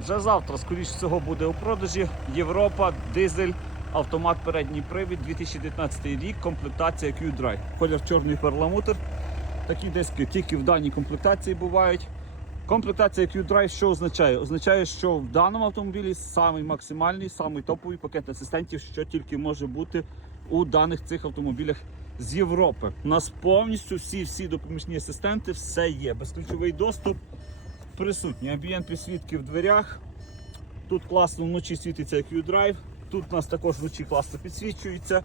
Вже завтра, скоріш всього, буде у продажі Європа, дизель, автомат передній привід, 2019 рік, комплектація Q-Drive. Колір чорний перламутр. Такі диски тільки в даній комплектації бувають. Комплектація Q-Drive що означає? Означає, що в даному автомобілі самий максимальний, самий топовий пакет асистентів, що тільки може бути у даних цих автомобілях з Європи. У нас повністю всі всі допоміжні асистенти, все є. Безключовий доступ присутній. Амбієнт підсвітки в дверях. Тут класно вночі світиться Q-Drive. Тут у нас також вночі класно підсвічується.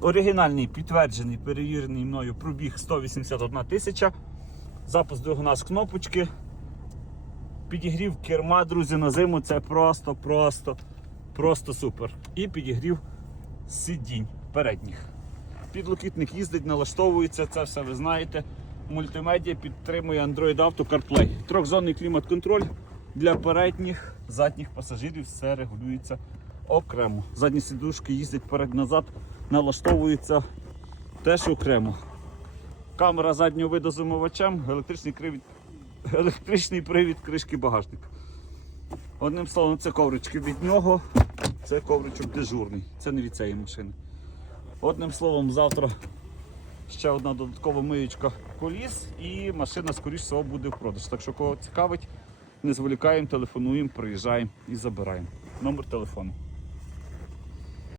Оригінальний підтверджений, перевірений мною пробіг 181 тисяча. Запуск двигуна з кнопочки. Підігрів керма, друзі, на зиму це просто, просто, просто супер. І підігрів сидінь передніх. Підлокітник їздить, налаштовується, це все ви знаєте. Мультимедіа підтримує Android Auto CarPlay. Трьохзонний клімат-контроль для передніх, задніх пасажирів все регулюється окремо. Задні сідушки їздять перед-назад, налаштовуються теж окремо. Камера заднього виду з електричний, кривід... електричний привід кришки багажника. Одним словом, це коврички від нього, це ковричок дежурний, це не від цієї машини. Одним словом, завтра ще одна додаткова миючка коліс і машина, скоріш всього, буде в продаж. Так що, кого цікавить, не зволікаємо, телефонуємо, приїжджаємо і забираємо. Номер телефону.